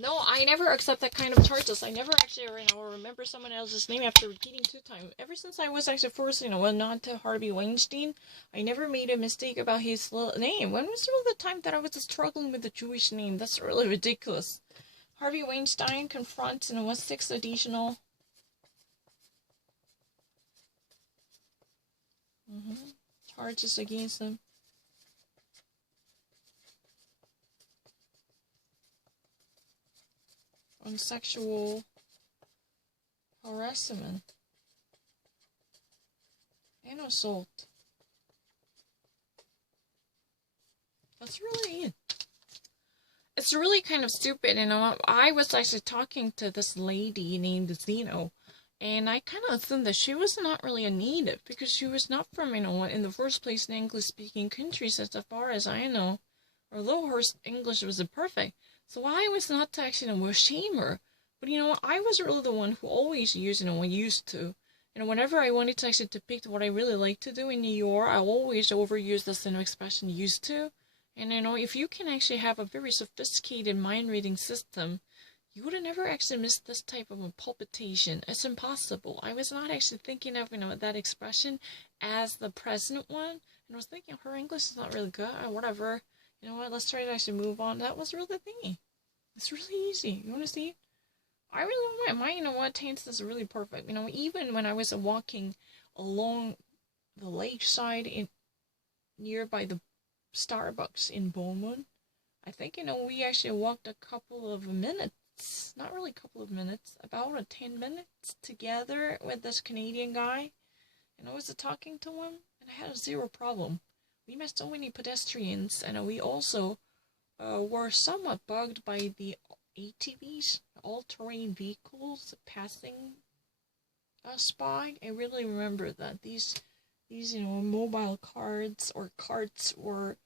No, I never accept that kind of charges. I never actually, remember someone else's name after repeating 2 times. Ever since I was actually forced, not to Harvey Weinstein, I never made a mistake about his name. When was really the time that I was struggling with the Jewish name? That's really ridiculous. Harvey Weinstein confronts, 6 additional charges against him. On sexual harassment and assault. That's really it. It's really kind of stupid, I was actually talking to this lady named Zeno, and I kind of assumed that she was not really a native, because she was not from, in the first place, in English-speaking countries, as far as I know, although her English was imperfect. So I was not to actually, shame her. But, I was really the one who always used, used to. Whenever I wanted to actually depict what I really like to do in New York, I always overuse this, expression used to. And, if you can actually have a very sophisticated mind-reading system, you would have never actually missed this type of a palpitation. It's impossible. I was not actually thinking of, that expression as the present one. And I was thinking, her English is not really good, or whatever. You know what, let's try to actually move on. That was really the thingy. It's really easy. You want to see? I really want my, tense is really perfect. Even when I was walking along the lakeside nearby the Starbucks in Beaumont, I think, we actually walked a couple of minutes. Not really a couple of minutes. About 10 minutes together with this Canadian guy. And I was talking to him, and I had zero problem. We met so many pedestrians, and we also were somewhat bugged by the ATVs, all-terrain vehicles passing us by. I really remember that these mobile carts were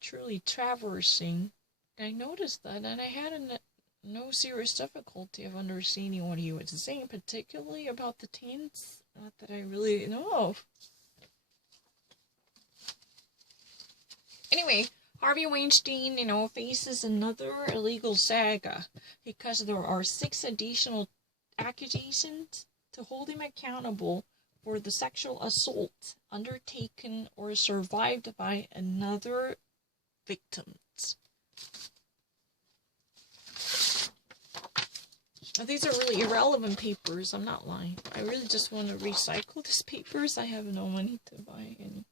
truly traversing. And I noticed that, and I had no serious difficulty of understanding what he was saying, particularly about the teens. Not that I really know of. Anyway, Harvey Weinstein, faces another illegal saga because there are 6 additional accusations to hold him accountable for the sexual assault undertaken or survived by another victims. Now, these are really irrelevant papers. I'm not lying. I really just want to recycle these papers. I have no money to buy any.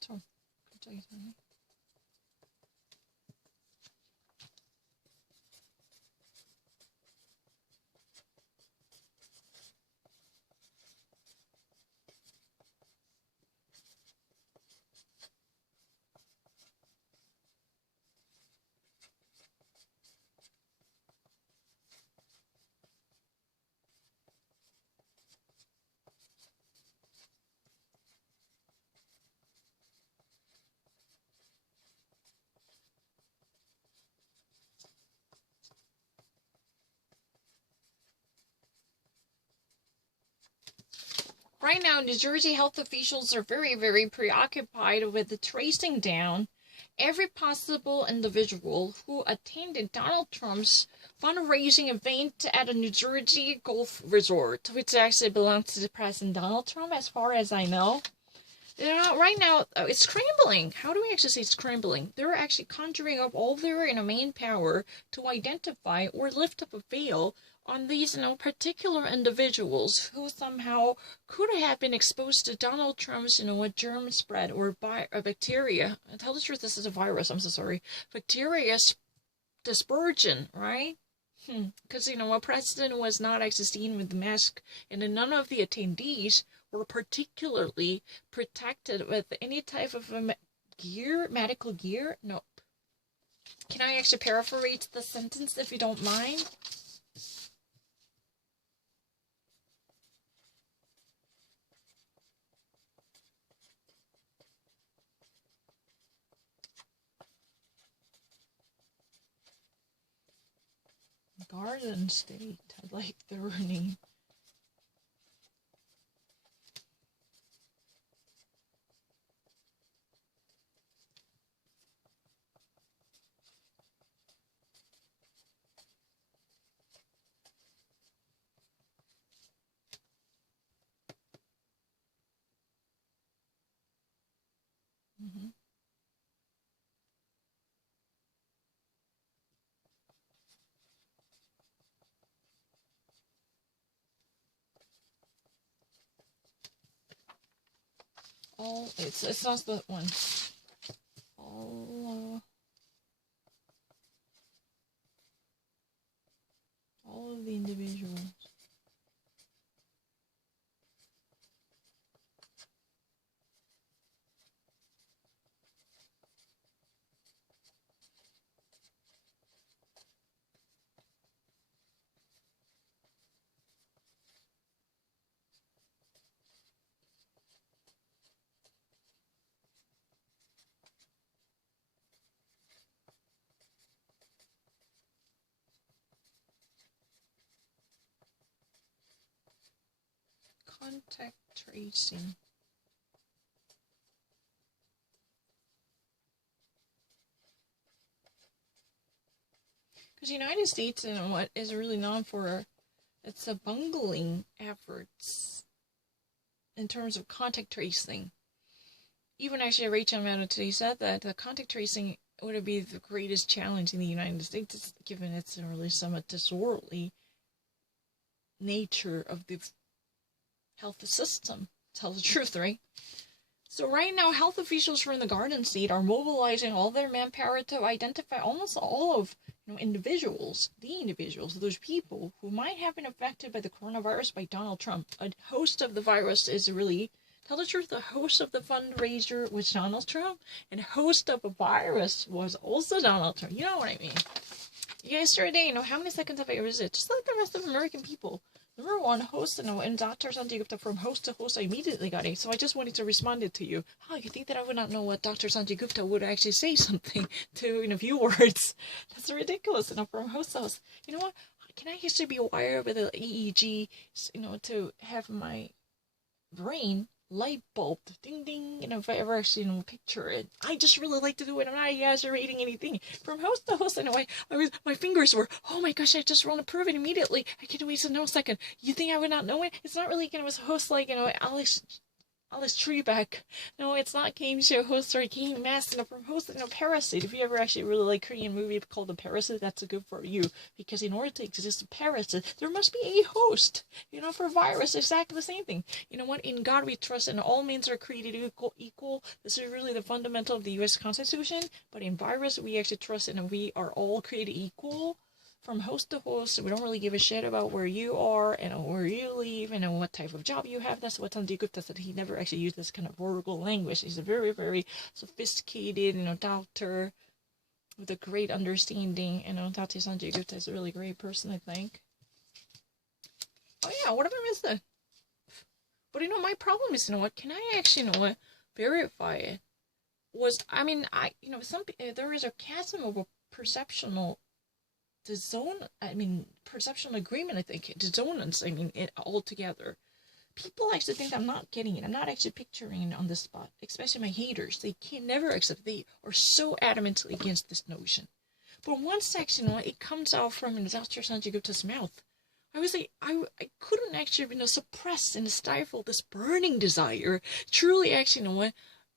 Tom. Right now, New Jersey health officials are very, very preoccupied with tracing down every possible individual who attended Donald Trump's fundraising event at a New Jersey golf resort, which actually belongs to the President Donald Trump, as far as I know. Right now, it's scrambling. How do we actually say scrambling? They're actually conjuring up all their main power to identify or lift up a veil on these, particular individuals who somehow could have been exposed to Donald Trump's, a germ spread or a bacteria. And tell the truth, this is a virus. I'm so sorry. Bacteria dispersion, right? Because, a president was not actually seen with the mask, and then none of the attendees were particularly protected with any type of medical gear. Nope. Can I actually paraphrase the sentence if you don't mind? Garden State. I like their name. Mm-hmm. It's not the one. All of the individuals. Contact tracing. Because the United States, what is really known for, it's a bungling efforts in terms of contact tracing. Even actually, Rachel Maddow today said that the contact tracing would be the greatest challenge in the United States, given its really somewhat disorderly nature of the health system. Tell the truth, right? So right now, health officials from the Garden State are mobilizing all their manpower to identify almost all of individuals, those people who might have been affected by the coronavirus by Donald Trump. A host of the virus is really, tell the truth, the host of the fundraiser was Donald Trump, and host of a virus was also Donald Trump. You know what I mean? Yesterday, how many seconds have I visited? Just like the rest of American people. Number one, host, and Dr. Sanjay Gupta, from host to host, I immediately got it. So I just wanted to respond it to you. Oh, you think that I would not know what Dr. Sanjay Gupta would actually say something to, in a few words? That's ridiculous, from host to host. You know what? Can I actually be wired with an EEG, to have my brain light bulb, ding ding, if I ever actually picture it. I just really like to do it. I'm not exaggerating anything. From host to host, my fingers were, oh my gosh, I just want to prove it immediately. I can't wait a second. You think I would not know it? It's not really it was host like Alice Trebek. No, it's not game show host or game master. From host, Parasite. If you ever actually really like Korean movie called The Parasite, that's a good for you. Because in order to exist a parasite, there must be a host. For virus, exactly the same thing. You know what? In God we trust, and all men are created equal. This is really the fundamental of the U.S. Constitution. But in virus, we actually trust, and we are all created equal. From host to host, we don't really give a shit about where you are and where you live and what type of job you have. That's what Sanjay Gupta said. He never actually used this kind of vulgar language. He's a very, very sophisticated, doctor with a great understanding. Dr. Sanjay Gupta is a really great person, I think. Oh yeah, what have I missed? But my problem is, what? Can I actually, verify it? There is a chasm of a perceptional perception agreement, I think, dissonance, it all together. People actually think I'm not getting it. I'm not actually picturing it on the spot, especially my haters. They can never accept. They are so adamantly against this notion. But once actually, it comes out from Dr. Sanjay Gupta's mouth, I was like, I couldn't actually, suppress and stifle this burning desire. Truly, actually,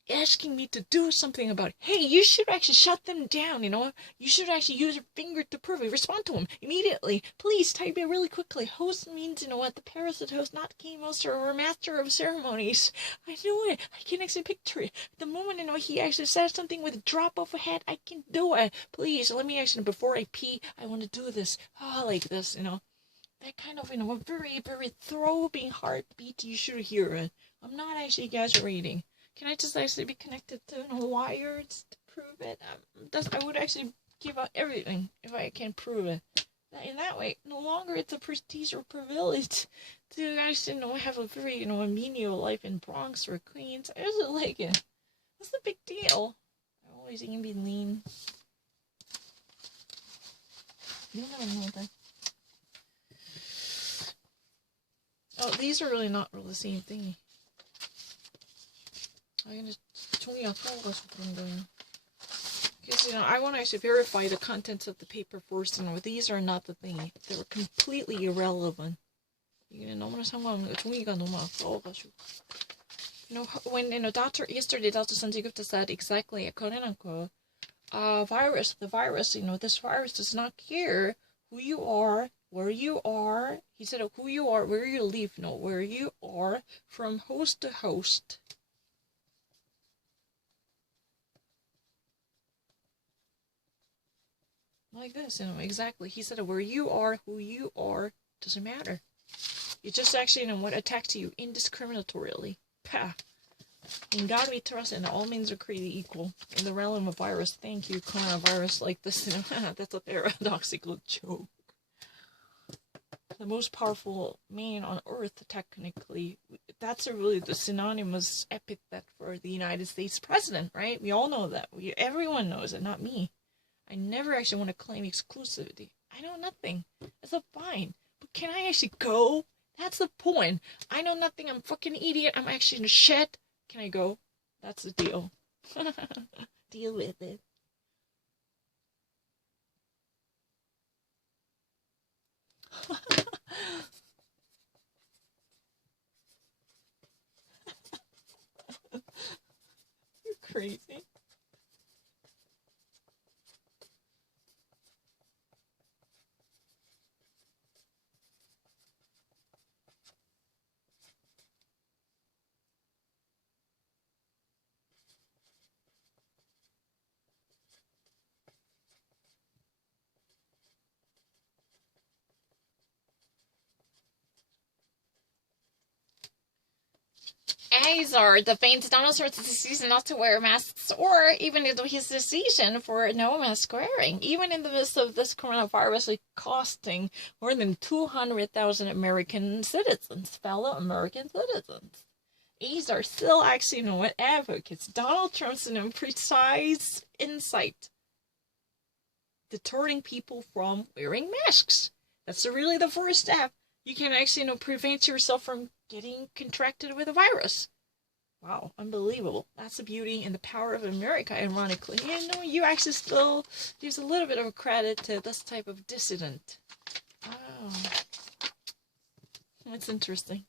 asking me to do something about it. Hey, you should actually shut them down, You should actually use your finger to prove it. Respond to them immediately. Please type it really quickly. Host means, the parasite host, not game master or master of ceremonies. I know it. I can actually picture it. The moment, he actually says something with a drop of a head, I can do it. Please, let me actually, before I pee, I want to do this. Oh, like this, That kind of, a very, very throbbing heartbeat. You should hear it. I'm not actually exaggerating. Can I just actually be connected to wires to prove it? I would actually give out everything if I can prove it. In that way, no longer it's a prestige or privilege to actually, have a very, a menial life in Bronx or Queens. I just like it. What's the big deal? I'm always gonna be lean. You don't know that. Oh, these are really not really the same thing. 근데 종이가 더워가지고 그런 거예요. Because, I want to actually verify the contents of the paper first. These are not the thing. They're completely irrelevant. 이게 너무나 상관없는 종이가 너무 아까워가지고. When, yesterday, Dr. Sanjay Gupta said exactly, the virus, this virus does not care who you are, where you are. He said who you are, where you live, where you are from host to host. Like this, exactly. He said where you are, who you are, doesn't matter. It just actually, what attacks you indiscriminatorily. Pah. In God we trust, and all means are created equal. In the realm of virus, thank you, coronavirus, like this, that's a paradoxical joke. The most powerful man on earth, technically. That's really the synonymous epithet for the United States president, right? We all know that. Everyone knows it, not me. I never actually want to claim exclusivity. I know nothing. That's fine. But can I actually go? That's the point. I know nothing. I'm a fucking idiot. I'm actually in shit. Can I go? That's the deal. Deal with it. You're crazy. Azar defends Donald Trump's decision not to wear masks, or even his decision for no mask wearing, even in the midst of this coronavirus costing more than 200,000 American citizens, fellow American citizens. Azar still actually advocates Donald Trump's precise insight, deterring people from wearing masks. That's really the first step. You can actually prevent yourself from getting contracted with a virus. Wow, unbelievable. That's the beauty and the power of America, ironically. You actually still gives a little bit of a credit to this type of dissident. Oh. That's interesting.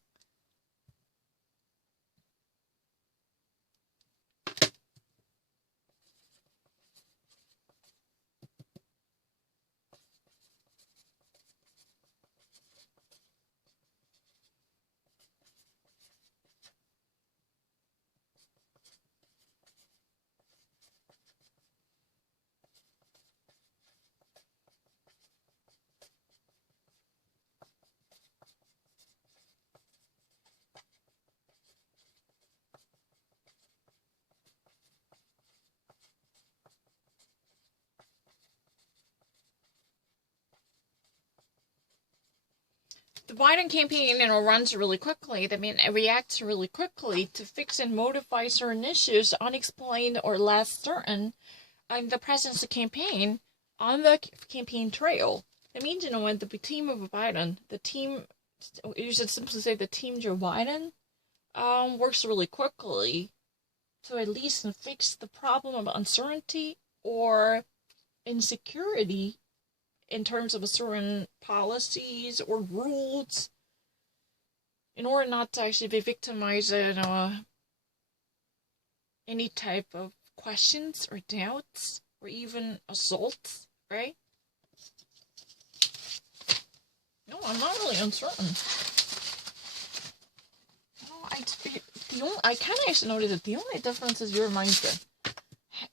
The Biden campaign, runs really quickly. It reacts really quickly to fix and modify certain issues, unexplained or less certain, in the president's campaign, on the campaign trail. That means, when the team of Biden, you should simply say the team Joe Biden, works really quickly to at least fix the problem of uncertainty or insecurity in terms of certain policies or rules, in order not to actually be victimized any type of questions or doubts or even assaults, right? No, I'm not really uncertain. No, I kind of actually noticed that the only difference is your mindset.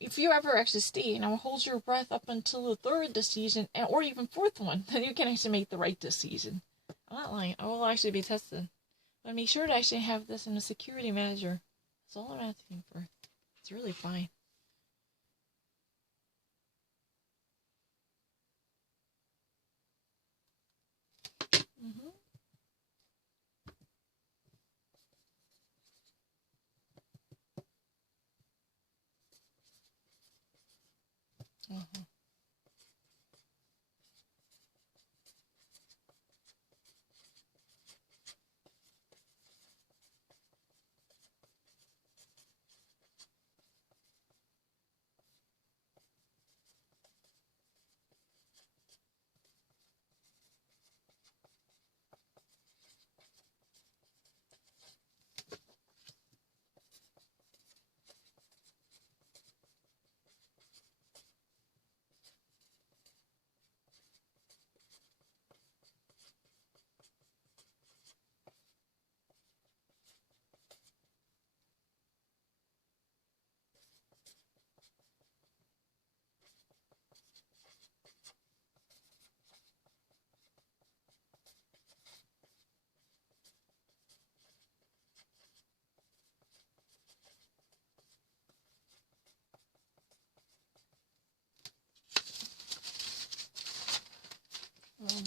If you ever actually stay, hold your breath up until the third decision, or even fourth one, then you can actually make the right decision. I'm not lying. I will actually be tested. But make sure to actually have this in a security manager. That's all I'm asking for. It's really fine. Mm-hmm. Uh-huh.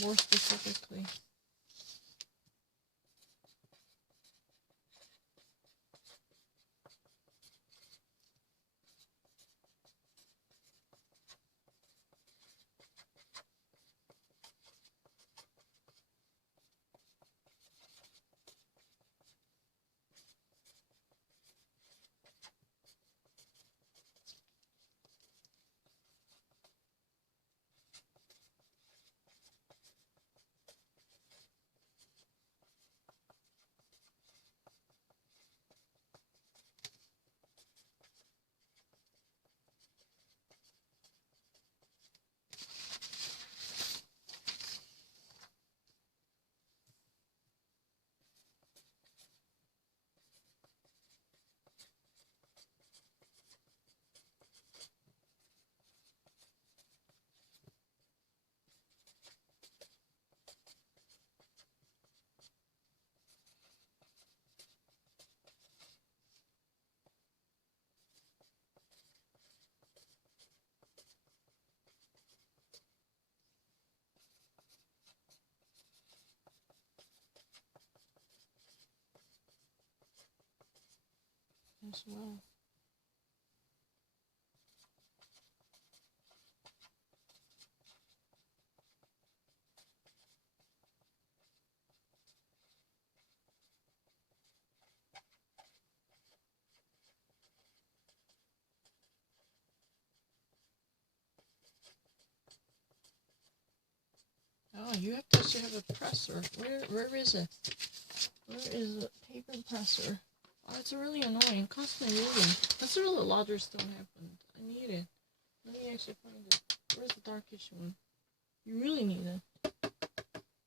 More specifically. As well. Oh, you have to actually have a presser. Where is it? Where is the paper presser? Oh, it's really annoying. Constantly moving. That's where the larger stone happened. I need it. Let me actually find it. Where's the darkish one? You really need it.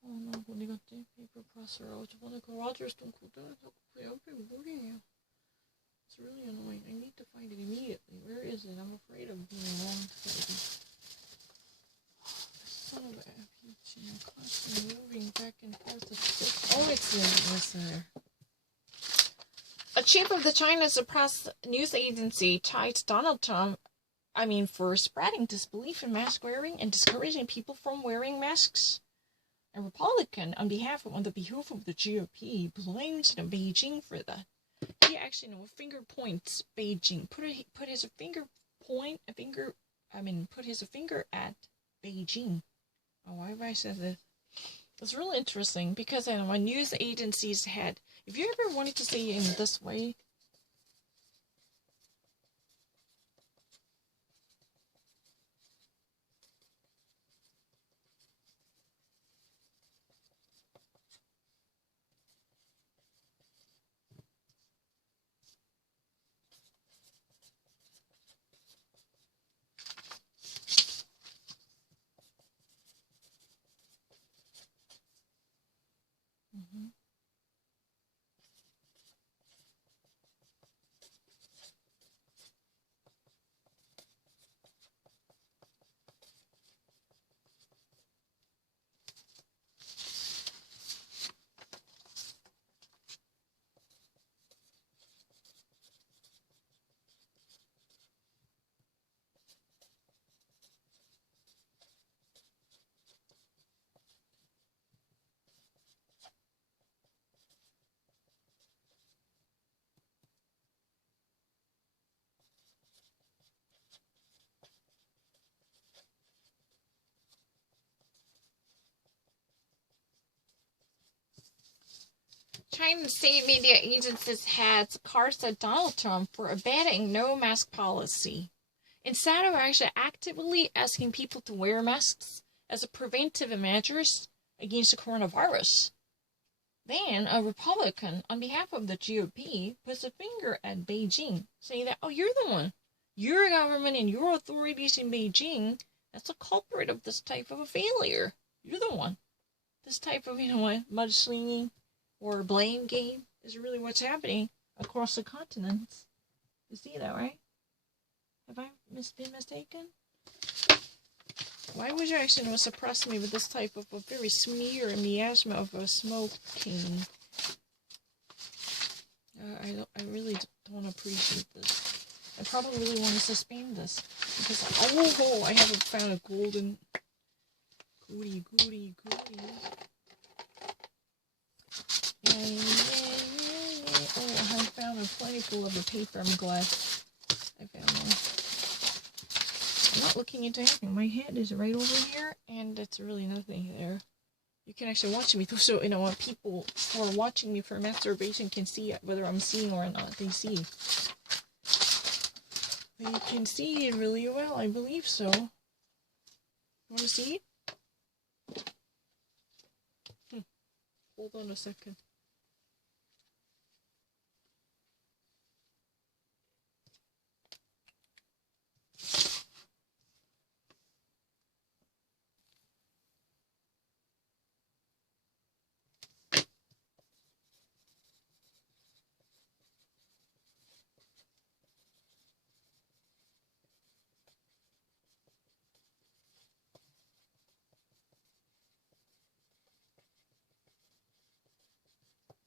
Oh no, 어디 갔지? Paper presser. 저번에 그 라저 스톤 고등에서 그 옆에 물이에요. It's really annoying. I need to find it immediately. Where is it? I'm afraid of being wrong today. Son of a peach. I'm constantly moving back and forth. Oh, it's there. A chief of the China's press news agency tied Donald Trump, for spreading disbelief in mask wearing and discouraging people from wearing masks. A Republican, on the behoof of the GOP, blamed Beijing for that. He actually, finger points Beijing. Put his finger at Beijing. Oh, why have I said this? It's really interesting because when news agencies had, if you ever wanted to say it in this way, China's state media agencies had carded Donald Trump for abandoning no mask policy. Instead of actually actively asking people to wear masks as a preventive measures against the coronavirus. Then a Republican, on behalf of the GOP, puts a finger at Beijing, saying that, oh, you're the one. Your government and your authorities in Beijing, that's a culprit of this type of a failure. You're the one. This type of, mudslinging or blame game is really what's happening across the continents. You see that, right? Have I been mistaken? Why would you actually suppress me with this type of a very smear and miasma of a smoking? I really don't appreciate this. I probably really want to suspend this because I haven't found a golden goody. Yay. Oh, I found a plentiful of a paper. I'm glad I found one. I'm not looking into anything. My head is right over here, and it's really nothing there. You can actually watch me, so people who are watching me for masturbation can see whether I'm seeing or not. They see. They can see it really well. I believe so. You want to see it? Hold on a second.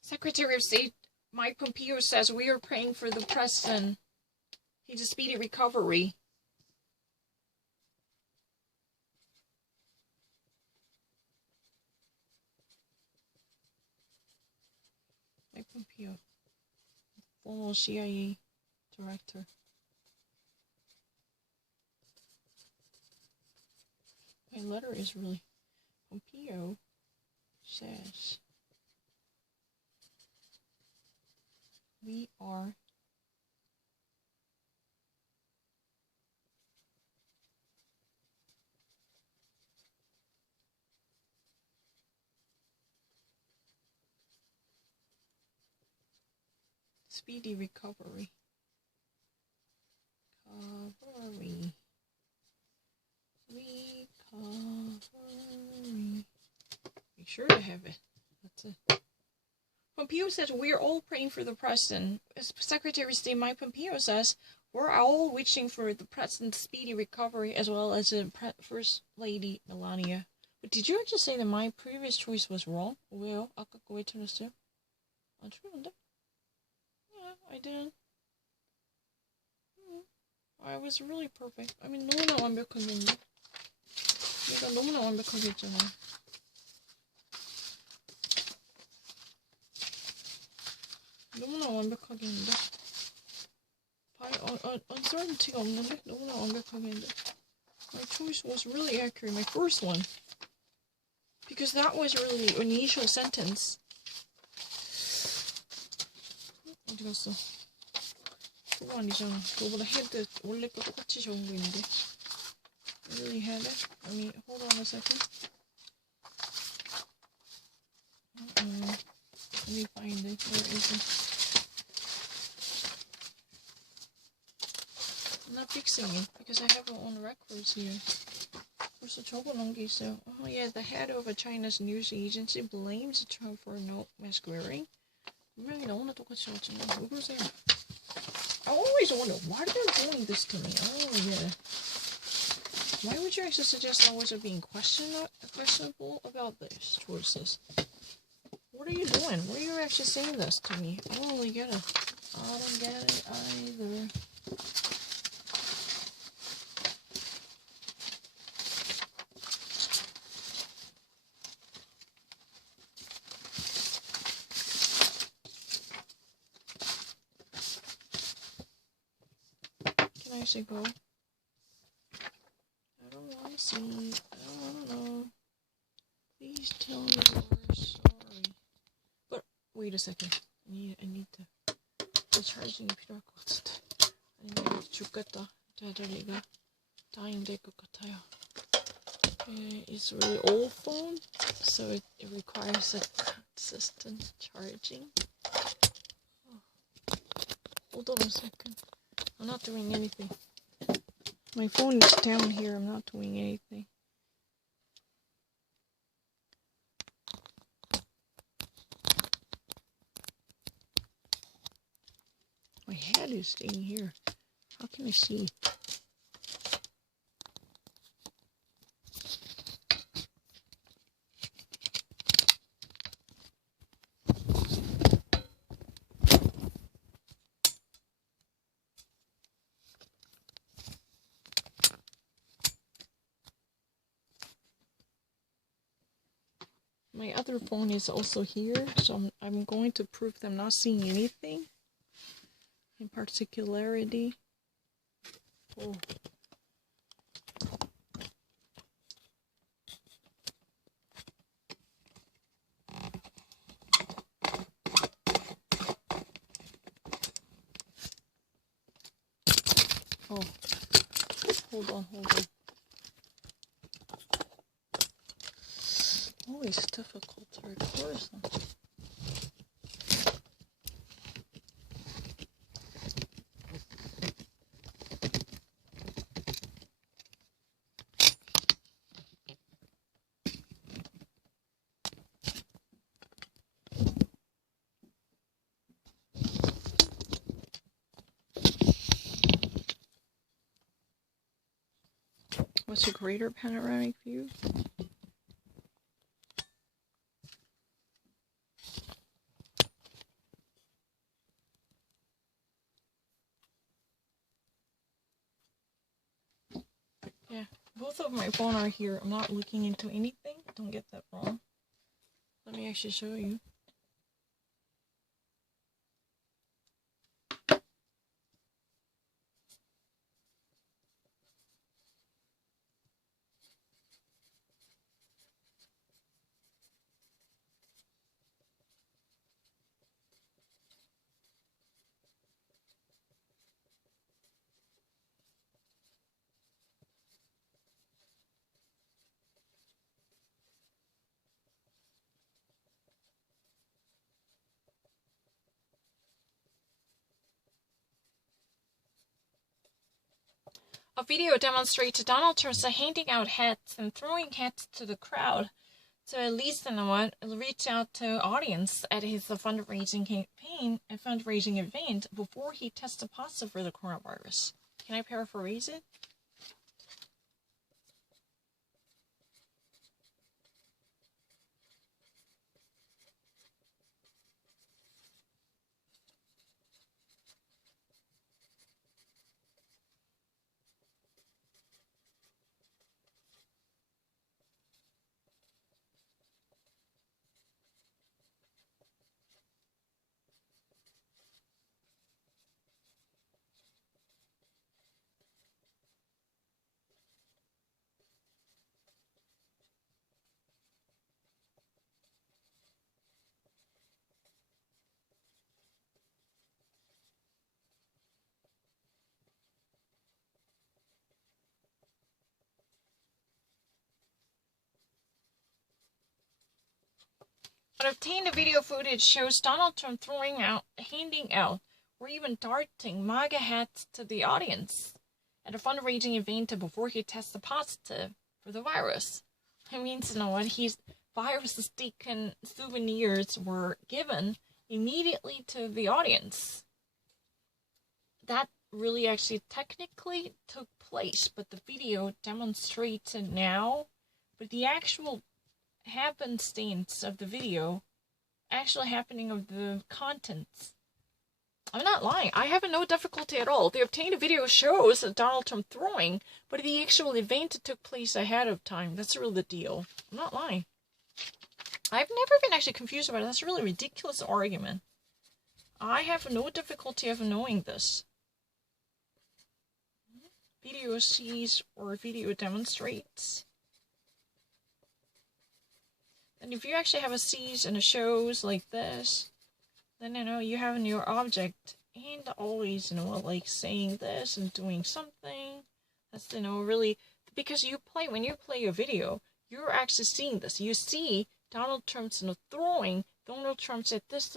Secretary of State Mike Pompeo says we are praying for the president. He's a speedy recovery. Mike Pompeo, former CIA director. My letter is really... Pompeo says we are speedy recovery. Recovery. Make sure to have it. That's it. Pompeo says we're all praying for the president. Secretary of State Mike Pompeo says we're all wishing for the president's speedy recovery as well as the First Lady Melania. But did you just say that my previous choice was wrong? 왜요? 아까 거 왜 틀렸어요? 안 틀렸는데? Yeah, I didn't. I was really perfect. I mean, 너무나 완벽하게 했는데. 내가 너무나 완벽하게 했잖아. 너무나 완벽하게 했는데. uncertainty가 없는데? 너무나 완벽하게 했는데. My choice was really accurate. My first one. Because that was really the initial sentence. 어디 갔어? 그거 아니잖아. 그거보다 헤드 원래 거 똑같이 적은 거 있는데. I really had it. I mean, hold on a second. Let me find it. Where is it? I'm not fixing it because I have it on records here. 벌써 적어놓은 게 있어요. Oh yeah, the head of a China's news agency blames Trump for no mask wearing. 분명히 너무나 똑같이 적었지만 왜 그러세요? I always wonder why they're doing this to me. Oh yeah. Why would you actually suggest I was being questionable about these choices? What are you doing? Why are you actually saying this to me? I don't really get it. I don't get it either. Can I actually go? I don't want to see. I don't want to know. Please tell me you're sorry. But wait a second. I need to charging 필요할 것 같은데. 아니면 죽겠다. 배터리가 dying 것 같아요. It's a really old phone, so it requires a consistent charging. Hold on a second. I'm not doing anything. My phone is down here. I'm not doing anything. My head is staying here. How can I see? My other phone is also here, so I'm going to prove them not seeing anything in particularity. Oh. Oh, hold on. Always difficult to record something. What's a greater panoramic view? Yeah, both of my phone are here. I'm not looking into anything. Don't get that wrong. Let me actually show you. A video demonstrates Donald Trump handing out hats and throwing hats to the crowd to at least reach out to audience at his fundraising campaign, a fundraising event before he tested positive for the coronavirus. Can I paraphrase it? But obtained video footage shows Donald Trump handing out, or even darting MAGA hats to the audience at a fundraising event before he tested positive for the virus. I mean, you know what? Virus-taken souvenirs were given immediately to the audience. That really actually technically took place, but the video demonstrates it now. But the actual happenstance of the video, actual happening of the contents, I'm not lying. I have no difficulty at all. The obtained video shows Donald Trump throwing, but the actual event took place ahead of time. That's really the deal. I'm not lying. I've never been actually confused about it. That's a really ridiculous argument. I have no difficulty of knowing this. Video sees or video demonstrates. And if you actually have a sees and a shows like this, then you have a new object, and always like saying this and doing something. That's really, because when you play a video, you're actually seeing this. You see Donald Trump's throwing Donald Trump's at this.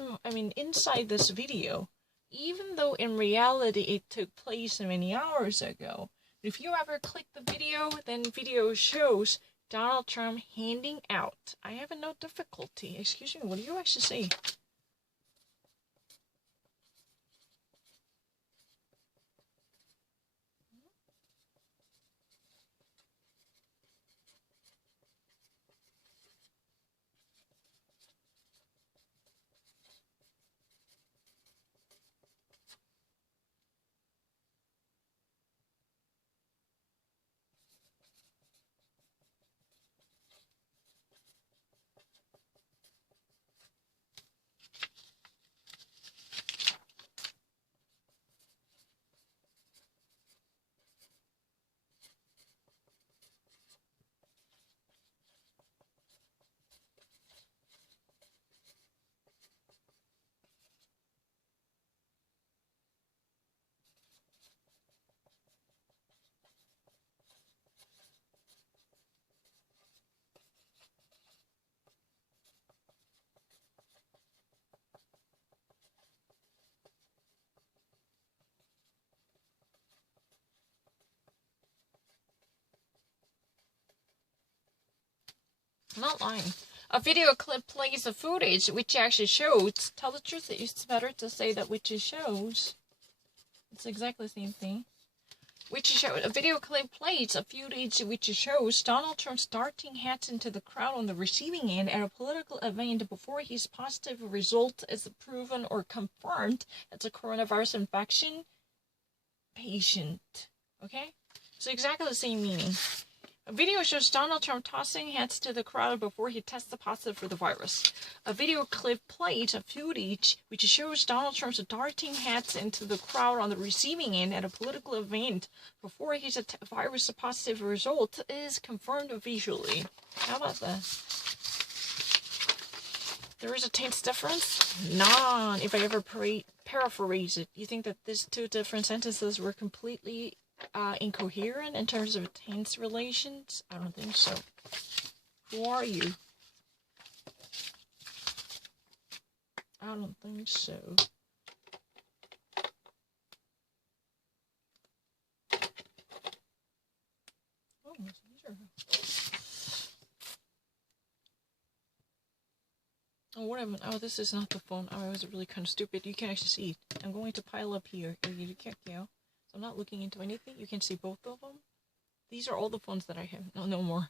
Inside this video, even though in reality it took place many hours ago. If you ever click the video, then video shows Donald Trump handing out. I have no difficulty. Excuse me, what do you actually say? I'm not lying. A video clip plays the footage which actually shows. Tell the truth, it's better to say that which it shows. It's exactly the same thing. A video clip plays a footage which shows Donald Trump darting hats into the crowd on the receiving end at a political event before his positive result is proven or confirmed as a coronavirus infection patient. Okay? So exactly the same meaning. A video shows Donald Trump tossing hats to the crowd before he tested positive for the virus. A video clip played a footage which shows Donald Trump darting hats into the crowd on the receiving end at a political event before his virus positive result is confirmed visually. How about that? There is a tense difference? None, if I ever paraphrase it. You think that these two different sentences were completely incoherent in terms of tense relations? I don't think so. Who are you? I don't think so. Oh, these are... Oh, whatever. Oh, this is not the phone. Oh, I was really kind of stupid. You can actually see it. I'm going to pile up here. You can't, so I'm not looking into anything. You can see both of them. These are all the phones that I have. No more.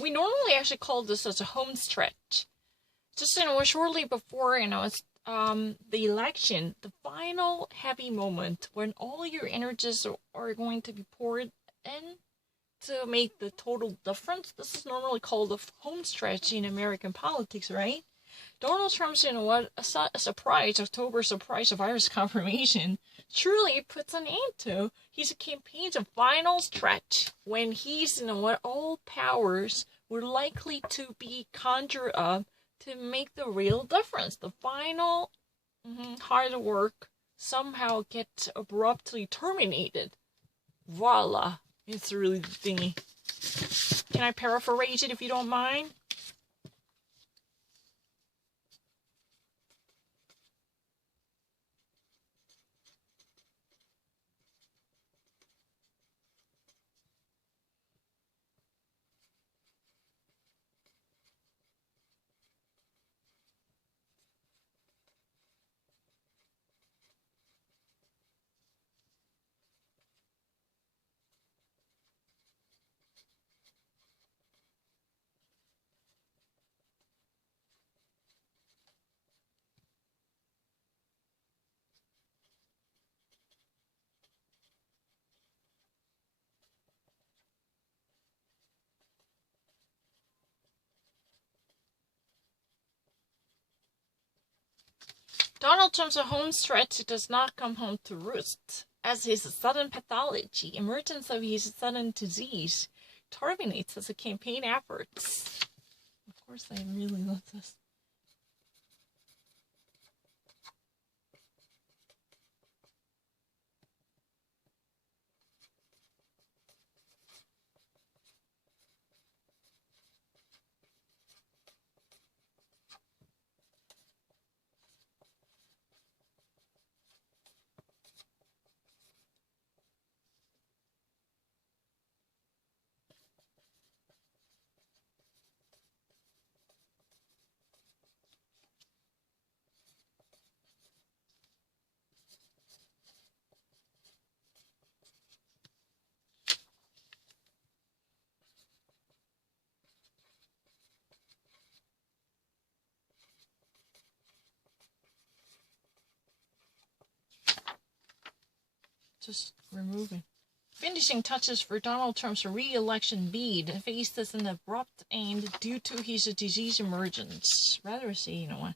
We normally actually call this as a home stretch. Just, shortly before, it's the election, the final heavy moment when all your energies are going to be poured in to make the total difference. This is normally called the home stretch in American politics, right? Donald Trump's, a surprise, October surprise virus confirmation truly puts an end to his campaign's final stretch when he's, all powers were likely to be conjured up to make the real difference. The final hard work somehow gets abruptly terminated. Voila. It's really the thingy. Can I paraphrase it if you don't mind? Donald Trump's home stretch does not come home to roost, as his sudden pathology, emergence of his sudden disease, terminates his campaign efforts. Of course, I really love this. Just removing. Finishing touches for Donald Trump's re-election bid faces an abrupt end due to his disease emergence. Rather say, you know what,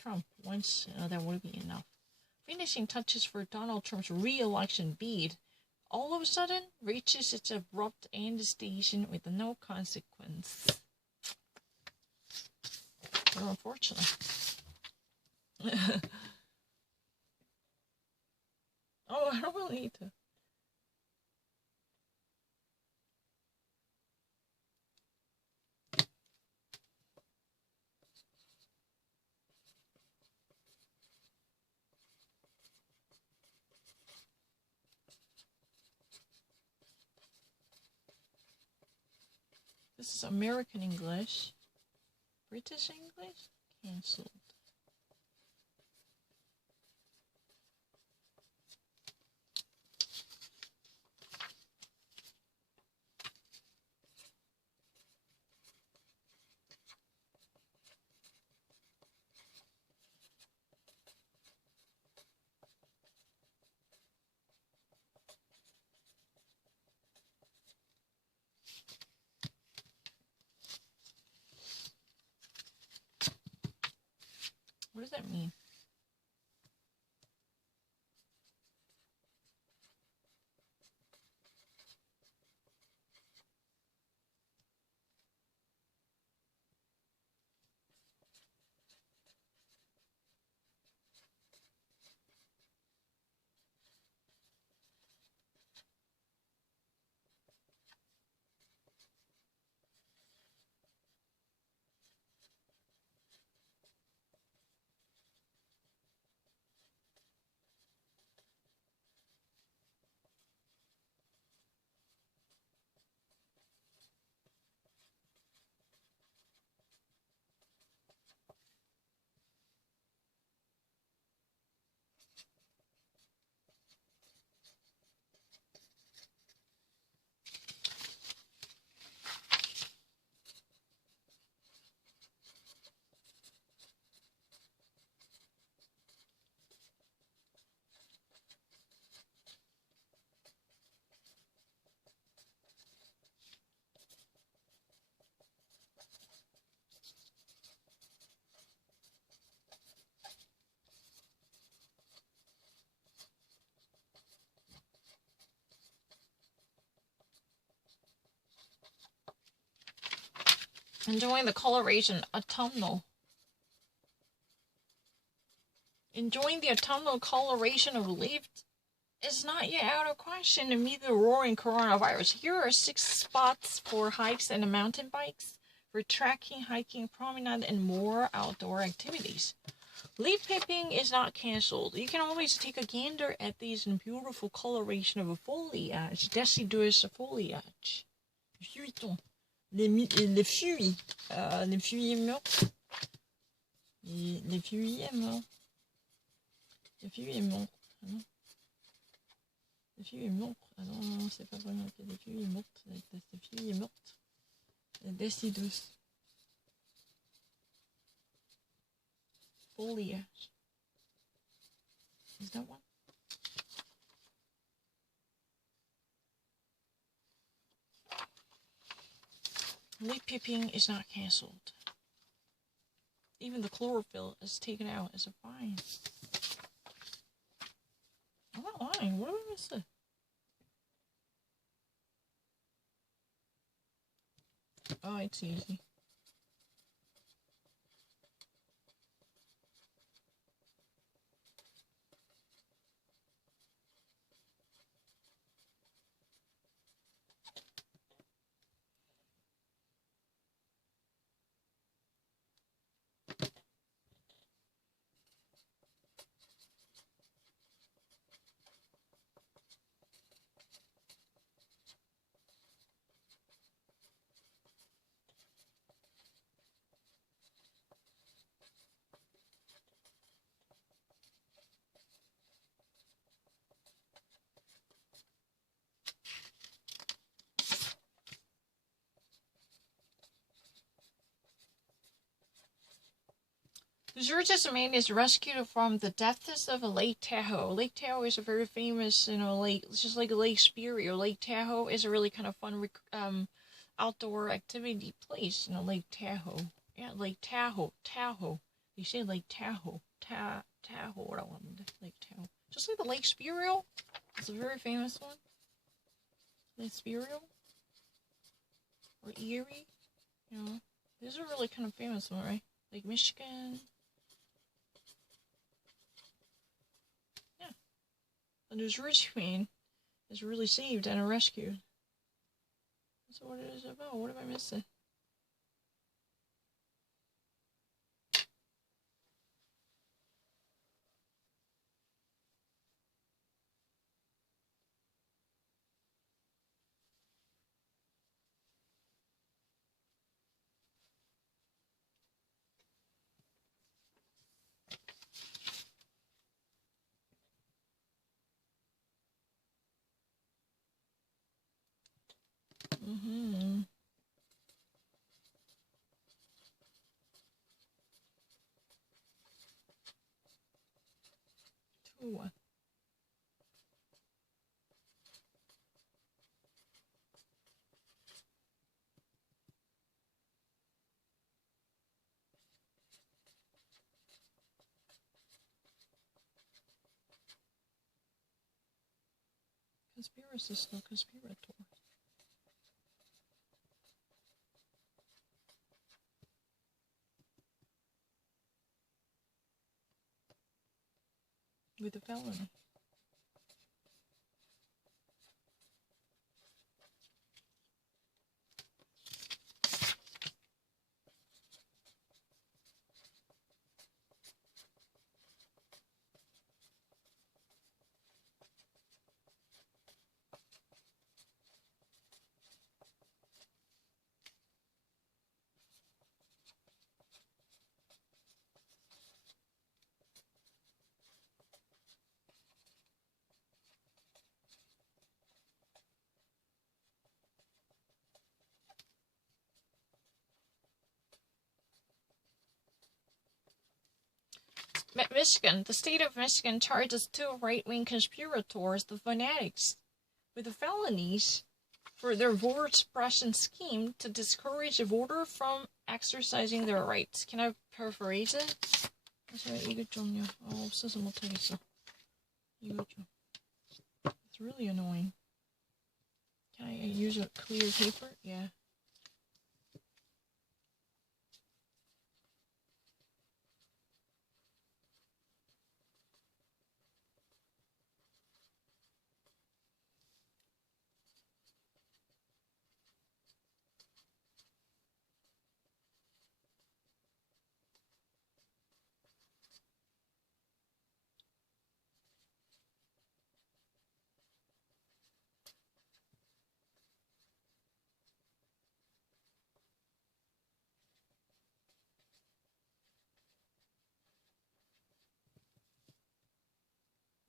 Trump, once that would be enough. Finishing touches for Donald Trump's re-election bid all of a sudden reaches its abrupt end station with no consequence. Very unfortunate. Oh, I don't really need to. This is American English. British English? Cancelled. What does that mean? Enjoying the coloration, autumnal. Enjoying the autumnal coloration of leaves is not yet out of question amid the roaring coronavirus. Here are 6 spots for hikes and mountain bikes, for trekking, hiking, promenade, and more outdoor activities. Leaf peeping is not cancelled. You can always take a gander at these beautiful coloration of foliage, deciduous foliage. Feuilleton. Les feuilles. Les feuilles mortes. Les feuilles mortes. Les feuilles mortes. Les feuilles mortes. Ah non, c'est pas vraiment des feuilles mortes. Des feuilles mortes. Deciduous. Foliage. Is that one? Leaf peeping is not cancelled. even the chlorophyll is taken out. It's fine. I'm not lying. What am I missing? Oh, it's easy. George's man is rescued from the depths of Lake Tahoe. Lake Tahoe is a very famous, lake. It's just like Lake Superior. Lake Tahoe is a really kind of fun, outdoor activity place. Lake Tahoe. Yeah, Lake Tahoe. Tahoe. You say Lake Tahoe. Tahoe. What I wanted. Lake Tahoe. Just like the Lake Superior. It's a very famous one. Lake Superior. Or Erie. These are really kind of famous one, right? Lake Michigan. And his rich man is really saved and rescued. That's what it is about. What am I missing? Mm-hmm. 2-1. Conspiracist, no conspirator. With a felony. Michigan. The state of Michigan charges 2 right-wing conspirators, the Fanatics, with the felonies for their voter suppression scheme to discourage a voter from exercising their rights. Can I paraphrase it? 이거좀요. 없어서 못하겠어. 이거 좀. It's really annoying. Can I use a clear paper? Yeah.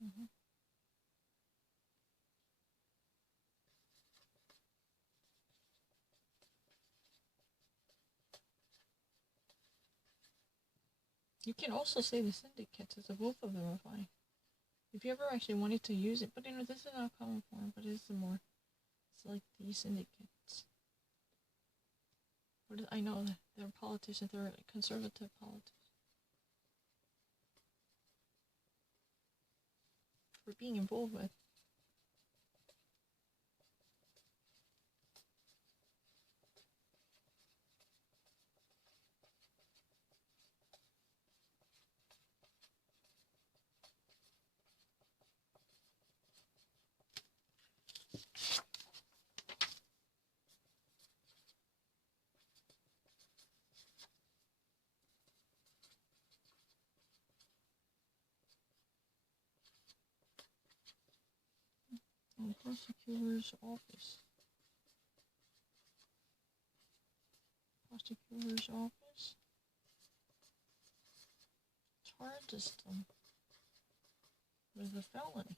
Mm-hmm. You can also say the syndicates, as both of them are fine. If you ever actually wanted to use it, but this is not a common form, but it's like the syndicates. But I know that they're politicians, they're conservative politicians. for being involved with. The prosecutor's office. Prosecutor's office. Charges them with a felony.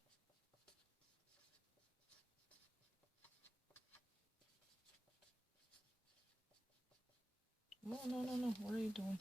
No. What are you doing?